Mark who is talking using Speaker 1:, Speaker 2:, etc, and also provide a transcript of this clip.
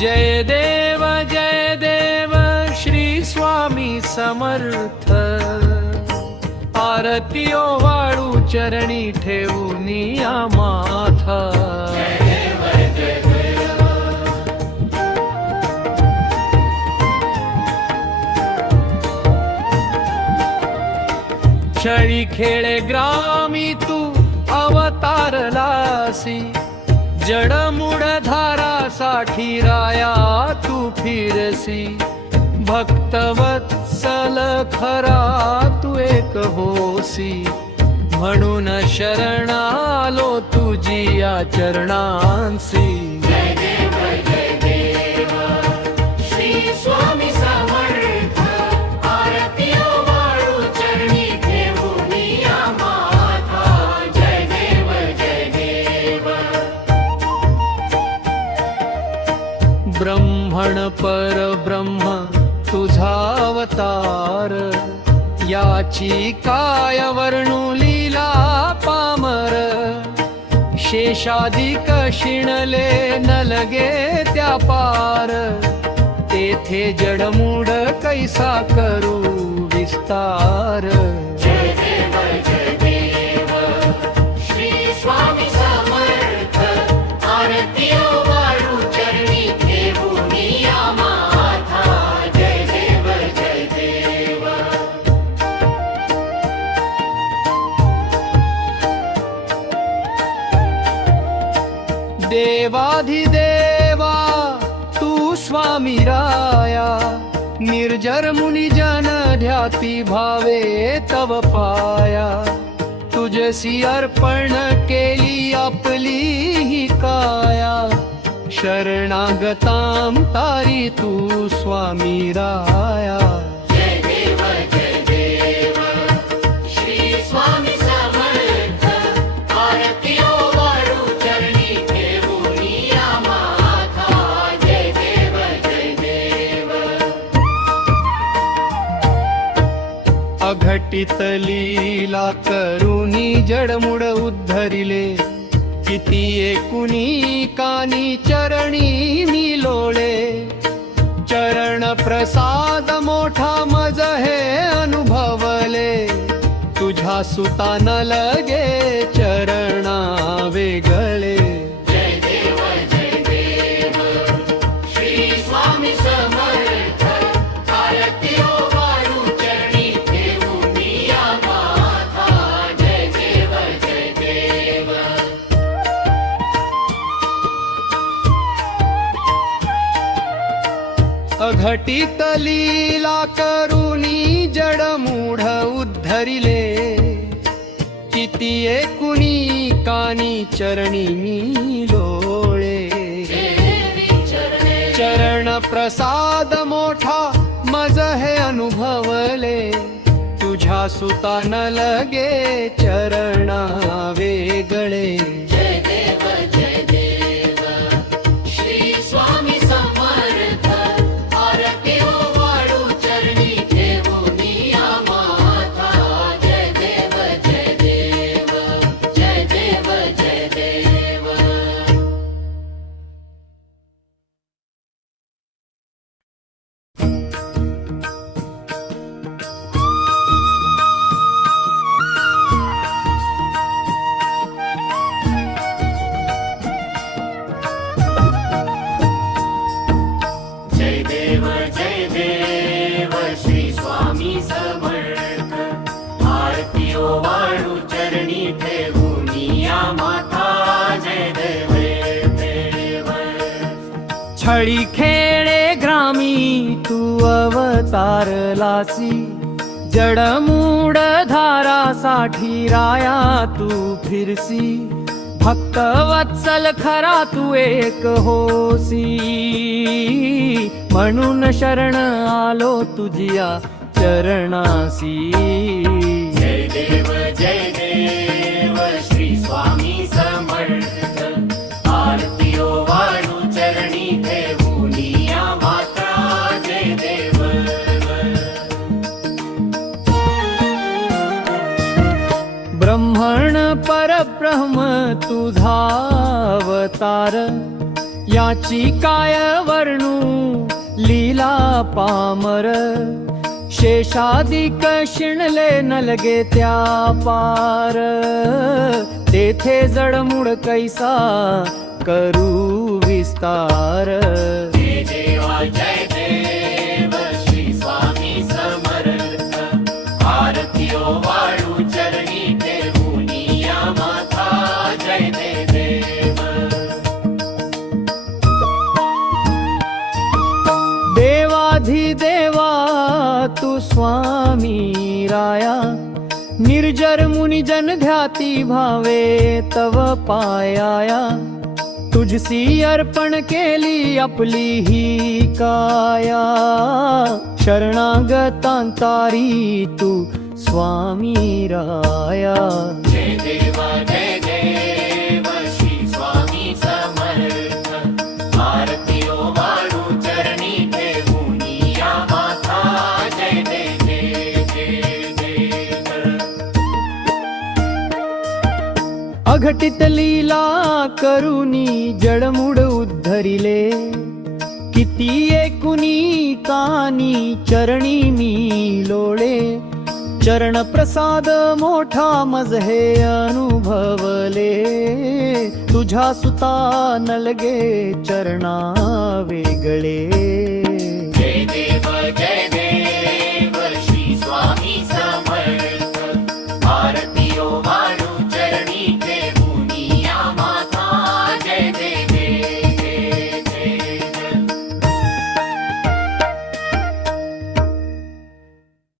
Speaker 1: जय देव जय देव श्री स्वामी समर्थ. आरती वाळू चरणी ठेवून माथा. छळी खेळे ग्रामी तू अवतारलासी. जडमुड धारासाठी राया तू फिरसी. भक्तवत्सल खरा तू एक होसी. म्हणून शरणालो तुझी या चरणांसी आपण परब्रह्म तुझा अवतार. याची काय वर्णू लीला पामर? शेषाधिक शिणले न लगे त्या पार. तेथे जडमूड कैसा करू विस्तार. देवाधिदेवा तू स्वामी राया निर्जर मुनी जन ध्याती भावे तव पाया. तुझसी अर्पण केली आपली ही काया. शरणागताम तारी तू स्वामी राया. घटित लीला करुणी जडमुड उद्धरिले. किती एकुणी कानी चरणी मी लोळे चरण प्रसाद मोठा मज हे अनुभवले. तुझ्या सुता न लगे अघटित लीला करुणी जडमूढ उद्धरिले. किती कुणी कानी चरणी मी लोळे.
Speaker 2: चरण
Speaker 1: प्रसाद मोठा मज हे अनुभवले. तुझ्या सुता न लगे चरण छळी खेळे ग्रामी तू अवतारलासी जडमूड धारासाठी राया तू फिरसी. भक्त वत्सल खरा तू एक होसी. म्हणून शरण आलो तुझिया चरणासी.
Speaker 2: जय देव जय देव.
Speaker 1: ब्रह्मण परब्रह्म तुझा अवतार. याची काय वर्णू लीला पामर. शेषादिक शिणले नलगे त्या पार. तेथे जडमुड कैसा करू विस्तार.
Speaker 2: देवा
Speaker 1: तू स्वामी राया. निर्जर मुनी जन ध्याती भावे तव पायाया. तुझसी अर्पण केली आपली ही काया. शरणागतांतारी तू स्वामी राया.
Speaker 2: जय जय देव श्री स्वामी समर्थ भारती
Speaker 1: अमृत लीला करुणी जडमुड उद्धरिले. किती एकुनी कानी चरणी मी लोळे. चरण प्रसाद मोठा मज हे अनुभवले. तुझ्या सुता नलगे चरणा वेगळे
Speaker 2: भारत